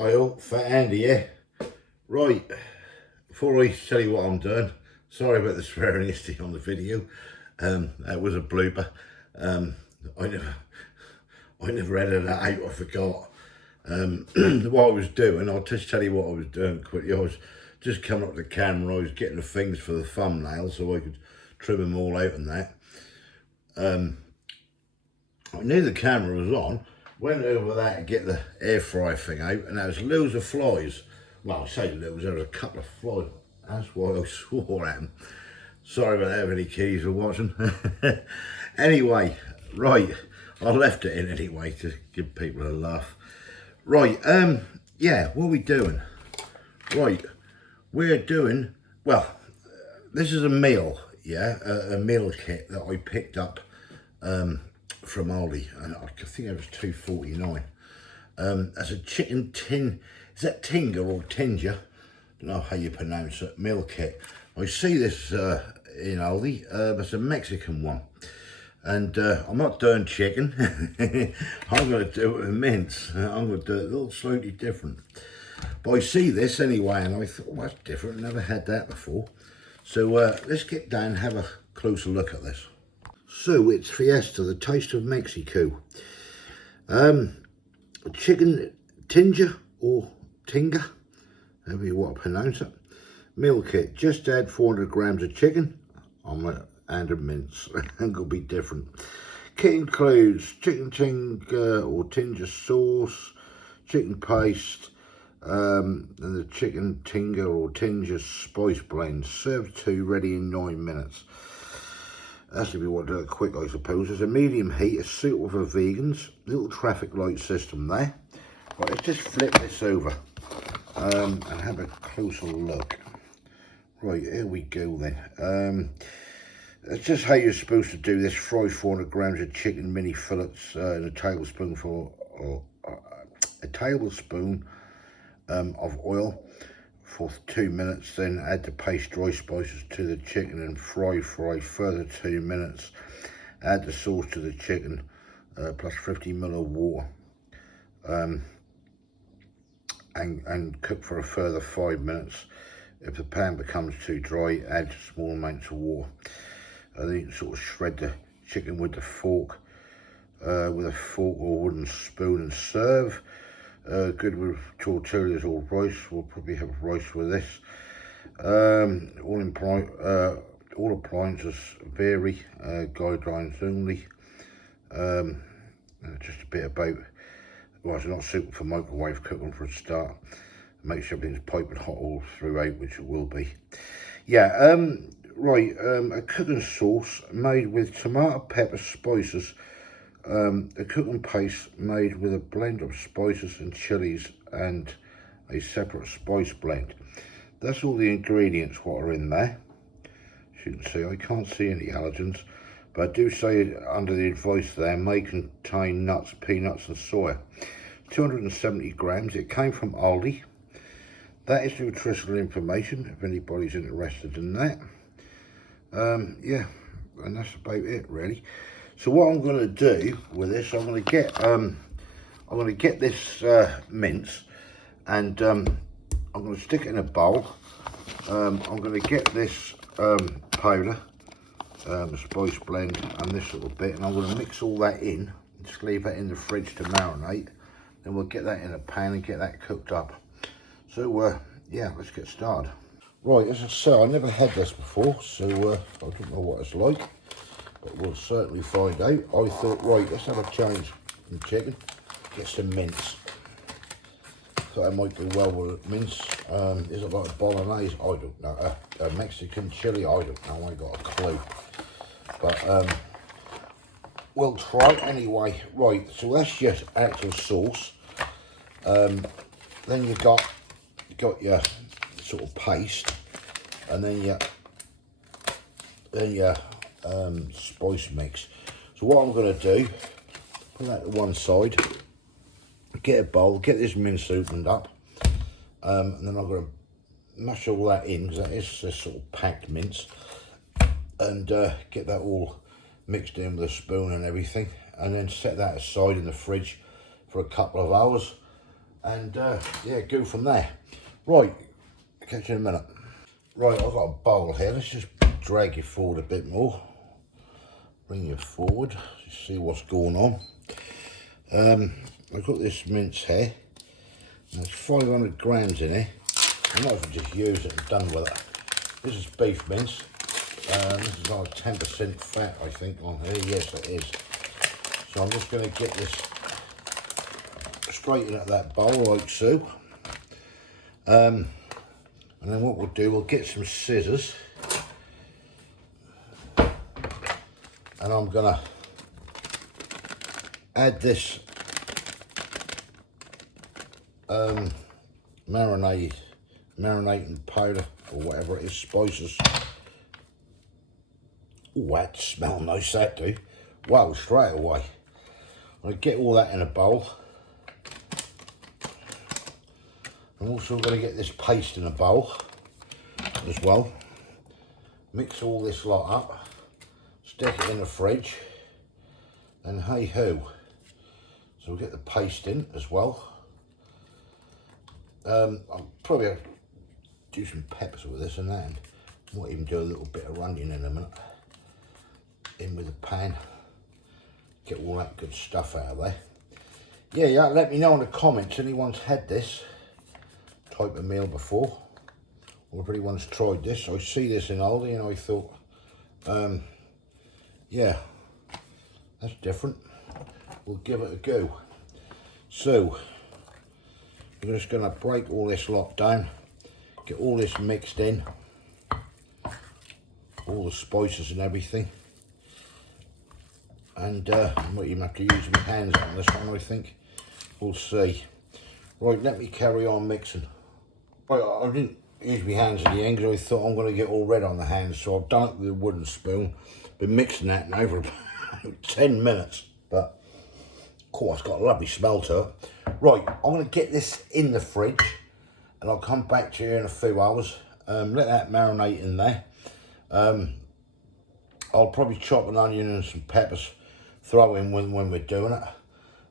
Hi all, Fat Andy here. Right, before I tell you what I'm doing, sorry about the swearing history on the video. That was a blooper. I never edited that out, I forgot. What I was doing, I'll just tell you what I was doing quickly. I was just coming up to the camera, I was getting the things for the thumbnail so I could trim them all out and that. I knew the camera was on, went over there to get the air fryer thing out, and there was loads of flies. Well, I say loads, there was a couple of flies. That's why I swore at them. Sorry about that if any kiddies are watching. Anyway, right, I left it in anyway to give people a laugh. Right, yeah, what are we doing? Right, we're doing, well, this is a meal, yeah, a meal kit that I picked up from Aldi, and I think it was £2.49. That's a chicken tin, is that Tinga or Tinger? I don't know how you pronounce it, meal kit. I see this in Aldi, it's a Mexican one. And I'm not doing chicken, I'm going to do it with mince. I'm going to do it a little slightly different. But I see this anyway, and I thought, well, that's different, never had that before. So let's get down and have a closer look at this. So it's Fiesta, the taste of Mexico. Chicken Tinger or Tinga, however you want to pronounce it. Meal kit, just add 400 grams of chicken, omelette and a mince, and it'll be different. Kit includes chicken Tinga or Tinger sauce, chicken paste, and the chicken Tinga or Tinger spice blend. Serve to ready in 9 minutes. That's if you want to do it quick, I suppose. There's a medium heat, a suitable for vegans. Little traffic light system there. Right, let's just flip this over and have a closer look. Right, here we go then. It's just how you're supposed to do this. Fry 400 grams of chicken mini fillets in a tablespoon of oil for 2 minutes. Then add the paste dry spices to the chicken and fry further 2 minutes. Add the sauce to the chicken plus 50 ml of water and cook for a further 5 minutes. If the pan becomes too dry, add small amounts of water. And then you can sort of shred the chicken with a fork or wooden spoon and serve. Good with tortillas or rice. We'll probably have rice with this. All appliances vary, guidelines only. Just a bit about, well, it's not suitable for microwave cooking for a start. Make sure everything's piping hot all throughout, which it will be. Yeah, right, a cooking sauce made with tomato, pepper, spices. A cooking paste made with a blend of spices and chilies and a separate spice blend. That's all the ingredients what are in there. As you can see, I can't see any allergens, but I do say under the advice there may contain nuts, peanuts and soya. 270 grams, it came from Aldi. That is nutritional information if anybody's interested in that. Yeah, and that's about it really. So what I'm going to do with this, I'm going to get this mince, and I'm going to stick it in a bowl. I'm going to get this powder, spice blend, and this little bit, and I'm going to mix all that in. Just leave that in the fridge to marinate. Then we'll get that in a pan and get that cooked up. So yeah, let's get started. Right, as I say, I never had this before, so I don't know what it's like, but we'll certainly find out. I thought, right, let's have a change in chicken, get some mince. So that might go well with mince. Is it like a bolognese? I don't know. A Mexican chili? I don't know. I ain't got a clue. But we'll try anyway. Right, so that's just actual sauce. Then you've got your sort of paste, and then your spice mix. So what I'm going to do, put that to one side, get a bowl, get this mince opened up, and then I'm going to mash all that in, because that is this sort of packed mince, and get that all mixed in with a spoon and everything, and then set that aside in the fridge for a couple of hours. and yeah, go from there. Right, catch you in a minute. Right, I've got a bowl here. Let's just drag you forward a bit more. Bring you forward, just see what's going on. I've got this mince here. There's 500 grams in here. I might as well just use it and done with it. This is beef mince. This is like 10% fat, I think, on here. Yes, it is. So I'm just going to get this straight into that bowl like so. And then what we'll do, we'll get some scissors. And I'm going to add this marinating powder or whatever it is, spices. Oh, that smells nice, that do. Wow, straight away. I'm going to get all that in a bowl. I'm also going to get this paste in a bowl as well. Mix all this lot up, stick it in the fridge, and hey ho. So we'll get the paste in as well. I'll probably have to do some peppers with this and that, and might even do a little bit of onion in a minute. In with the pan, get all that good stuff out of there. Yeah, let me know in the comments anyone's had this type of meal before, or if anyone's tried this. I see this in Aldi and I thought, yeah, that's different. We'll give it a go. So we're just going to break all this lot down, get all this mixed in, all the spices and everything. And I might even have to use my hands on this one, I think. We'll see. Right, let me carry on mixing. Right, I didn't use my hands in the end because I thought I'm going to get all red on the hands, so I've done it with a wooden spoon. Been mixing that now for about 10 minutes, but of course it's got a lovely smell to it. Right, I'm going to get this in the fridge and I'll come back to you in a few hours. Let that marinate in there. I'll probably chop an onion and some peppers, throw in when we're doing it.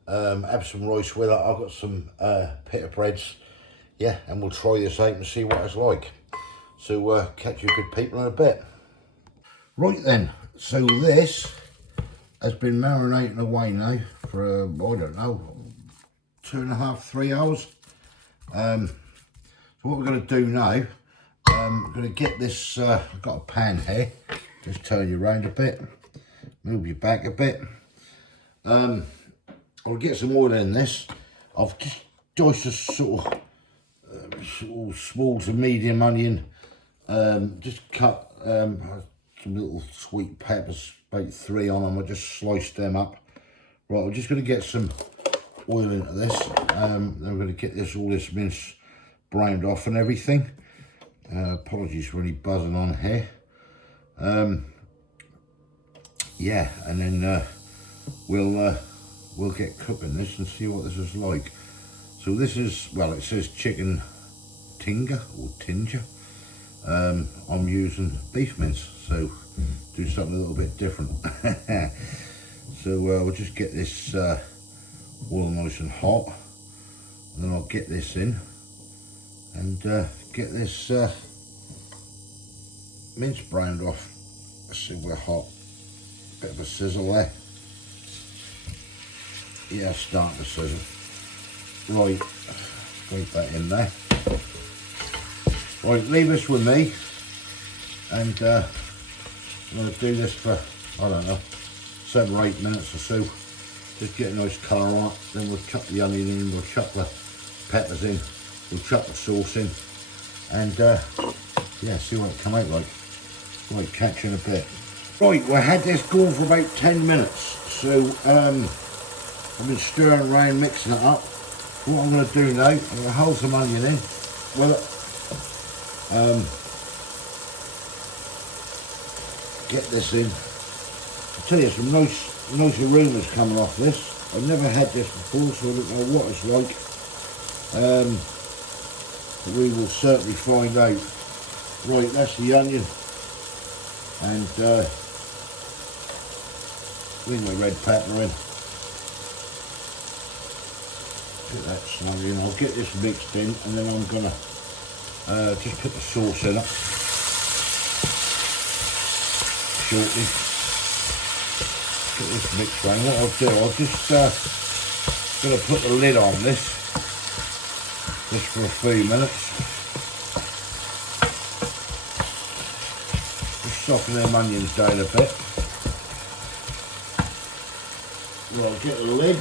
Have some rice with it. I've got some pita breads. Yeah, and we'll try this out and see what it's like. So catch you good people in a bit. Right then, so this has been marinating away now for, I don't know, 2.5, 3 hours. So what we're going to do now, I'm going to get this, I've got a pan here, just turn you around a bit, move you back a bit. I'll get some oil in this. I've just diced a sort of small to medium onion, just cut some little sweet peppers, about 3 on them. I just sliced them up. Right, I'm just going to get some oil into this. Then we're going to get all this mince browned off and everything. Apologies for any buzzing on here. Yeah, and then we'll get cooking this and see what this is like. So this is, well, it says chicken tinga or tinger. I'm using beef mince, so do something a little bit different. So we'll just get this all nice and hot, and then I'll get this in and get this mince browned off. Let's see, we're hot. Bit of a sizzle there. Yeah, starting to sizzle. Right, scrape that in there. Right, leave this with me, and I'm going to do this for, I don't know, 7 or 8 minutes or so. Just get a nice colour on it. Then we'll chuck the onion in, we'll chuck the peppers in, we'll chuck the sauce in, and yeah, see what it come out like. Right, catch you in a bit. Right, we had this going for about 10 minutes, so I've been stirring around, mixing it up. What I'm going to do now, I'm going to hold some onion in with it. Get this in. I tell you, some nice aromas coming off this. I've never had this before, so I don't know what it's like. But we will certainly find out. Right, that's the onion, and leave my red pepper in. Get that snug in. I'll get this mixed in, and then I'm gonna just put the sauce in it shortly. Get this mixed around. What I'll do, I'll just gonna put the lid on this just for a few minutes. Just soften them onions down a bit. Well, I'll get the lid.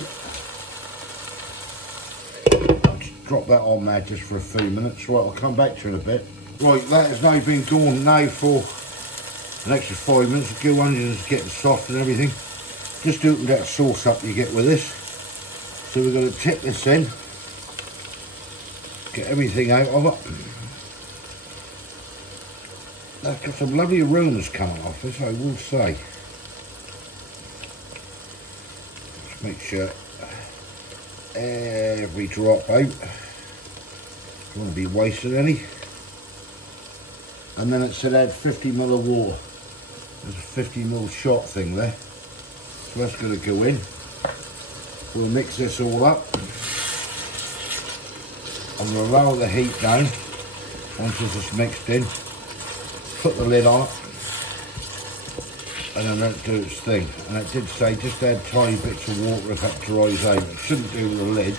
I'll just drop that on there just for a few minutes. Right, I'll come back to it in a bit. Right, that has now been gone now for an extra 5 minutes. The gill onions are getting soft and everything. Just open that sauce up you get with this. So we're going to tip this in. Get everything out of it. That's got some lovely aromas coming off this, I will say. Just make sure every drop out. Don't want to be wasting any. And then it said add 50 ml of water. There's a 50 ml shot thing there. So that's going to go in. We'll mix this all up. I'm going to lower the heat down once this is mixed in. Put the lid on it. And then let it do its thing. And it did say just add tiny bits of water if that dries out. It shouldn't do with the lid.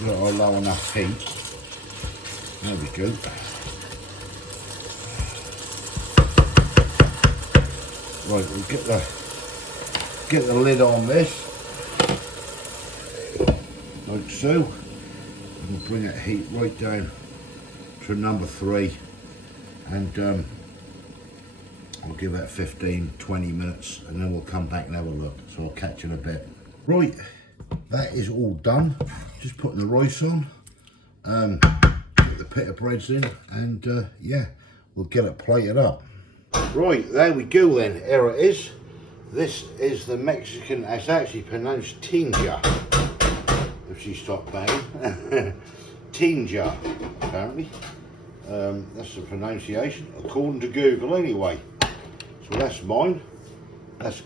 You've got to allow enough heat. There we go. Right, we'll get the lid on this, like so. We'll bring that heat right down to number 3, and I'll give that 15-20 minutes, and then we'll come back and have a look. So I'll catch you in a bit. Right, that is all done. Just putting the rice on, get the pita breads in, and yeah, we'll get it plated up. Right, there we go then. Here it is. This is the Mexican, it's actually pronounced tinja, if she stopped banging. Tinja, apparently. That's the pronunciation, according to Google anyway. So that's mine. That's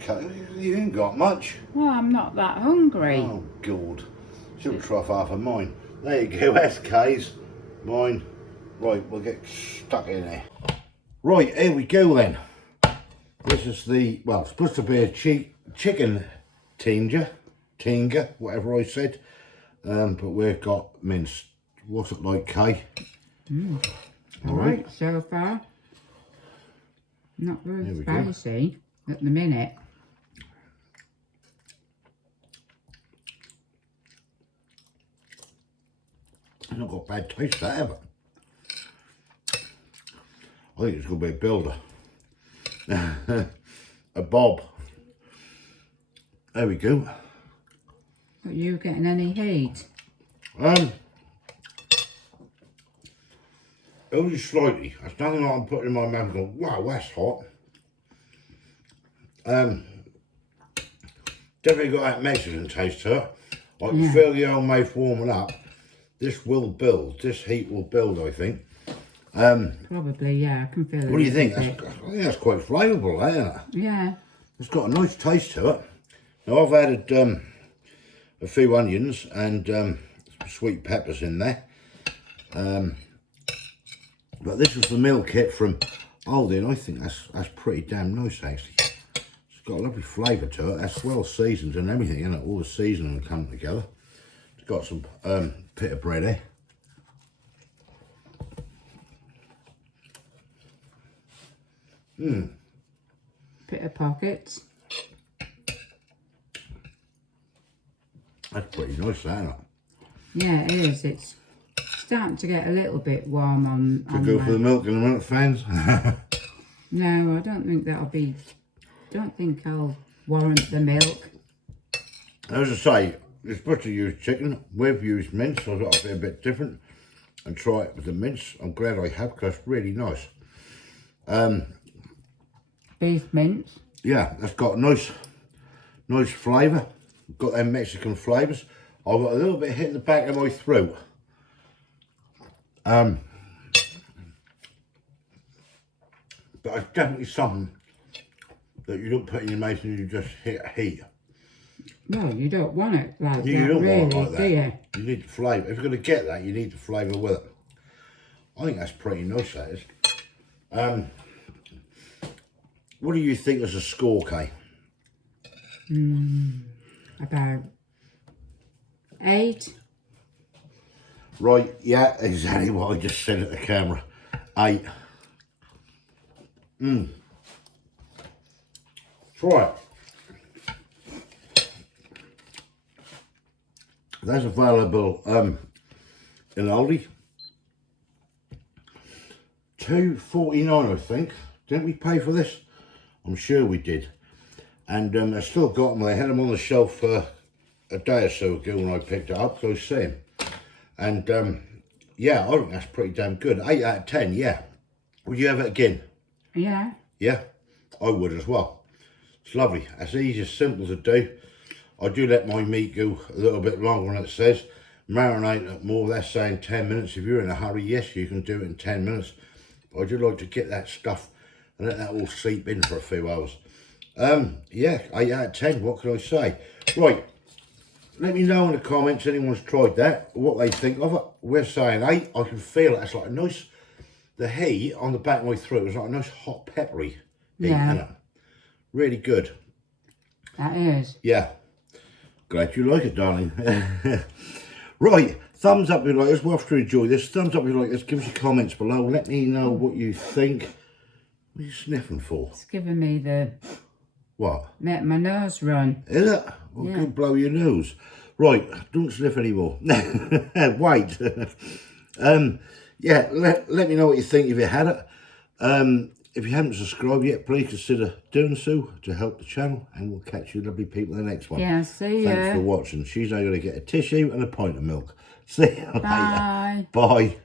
you ain't got much. Well, I'm not that hungry. Oh, God. She'll trough half of mine. There you go, that's Kay's. Mine. Right, we'll get stuck in there. Right, here we go then. This is the, well, it's supposed to be a chicken tinga, whatever I said. But we've got minced. What's it like, Kay? All right, so far. Not very spicy at the minute. It's not got a bad taste, that, have it? I think it's going to be a builder. A bob. There we go. Are you getting any heat? Only slightly. That's nothing like I'm putting in my mouth and going, wow, that's hot. Definitely got that Mexican taste to it. I can feel the old mouth warming up. This will build. This heat will build, I think. Probably, yeah, I can feel it. What do you think? I think that's quite flavourable, isn't it? Yeah. It's got a nice taste to it. Now I've added a few onions and some sweet peppers in there. But this was the meal kit from Aldi, and I think that's pretty damn nice actually. It's got a lovely flavour to it. That's well seasoned and everything, isn't it? All the seasoning come together. It's got some pita bread here. Pita pockets. That's pretty nice, isn't it? Yeah, it is. It's starting to get a little bit warm on. Could go for the milk in a minute, fans. No, I don't think that'll be. Don't think I'll warrant the milk. As I say, you're supposed to use chicken. We've used mince, so I thought I'd be a bit different and try it with the mince. I'm glad I have because it's really nice. Beef mince. Yeah, that's got a nice flavour. Got them Mexican flavours. I've got a little bit hitting the back of my throat. But it's definitely something that you don't put in your mouth and you just hit heat. Well, you don't want it like You that, don't really, want it like that. do you? You need the flavour. If you're going to get that, you need the flavour with it. I think that's pretty nice, that is. What do you think as a score, Kay? About 8. Right, yeah, exactly what I just said at the camera. 8. Try it. That's available in Aldi. $2.49, I think. Didn't we pay for this? I'm sure we did. And I still got them. I had them on the shelf a day or so ago when I picked it up, so I was seeing. And yeah, I think that's pretty damn good. 8 out of 10, yeah. Would you have it again? Yeah. Yeah, I would as well. It's lovely. It's easy, it's simple to do. I do let my meat go a little bit longer than it says. Marinate it more, that's saying 10 minutes. If you're in a hurry, yes, you can do it in 10 minutes. But I do like to get that stuff and let that all seep in for a few hours. Yeah, 8 out of 10, what can I say? Right, let me know in the comments anyone's tried that, what they think of it. We're saying 8, I can feel it. It's like a nice, the heat on the back of my throat was like a nice hot peppery heat, isn't it? Really good. That is. Yeah. Glad you like it, darling. Right, thumbs up if you like this. We'll have to enjoy this. Thumbs up if you like this. Give us your comments below. Let me know what you think. What are you sniffing for? It's giving me the... What? Make my nose run. Is it? Well, Yeah. good, blow your nose. Right, don't sniff anymore. Wait. Yeah, let me know what you think if you had it. If you haven't subscribed yet, please consider doing so to help the channel, and we'll catch you lovely people in the next one. Yeah, see ya. Thanks for watching. She's now going to get a tissue and a pint of milk. See you later. Bye. Bye.